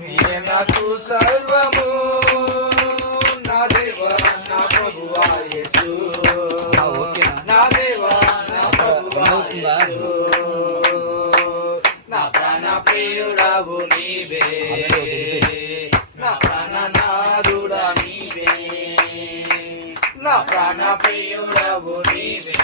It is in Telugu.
నీవే నాకు సర్వము నా దేవా నా ప్రభువా యేసు నా దేవా నా ప్రభువా యేసు నా ప్రాణ ప్రియుడవు నీవే నా ప్రాణనాథుడా నీవే నా ప్రాణ ప్రియుడవు నీవే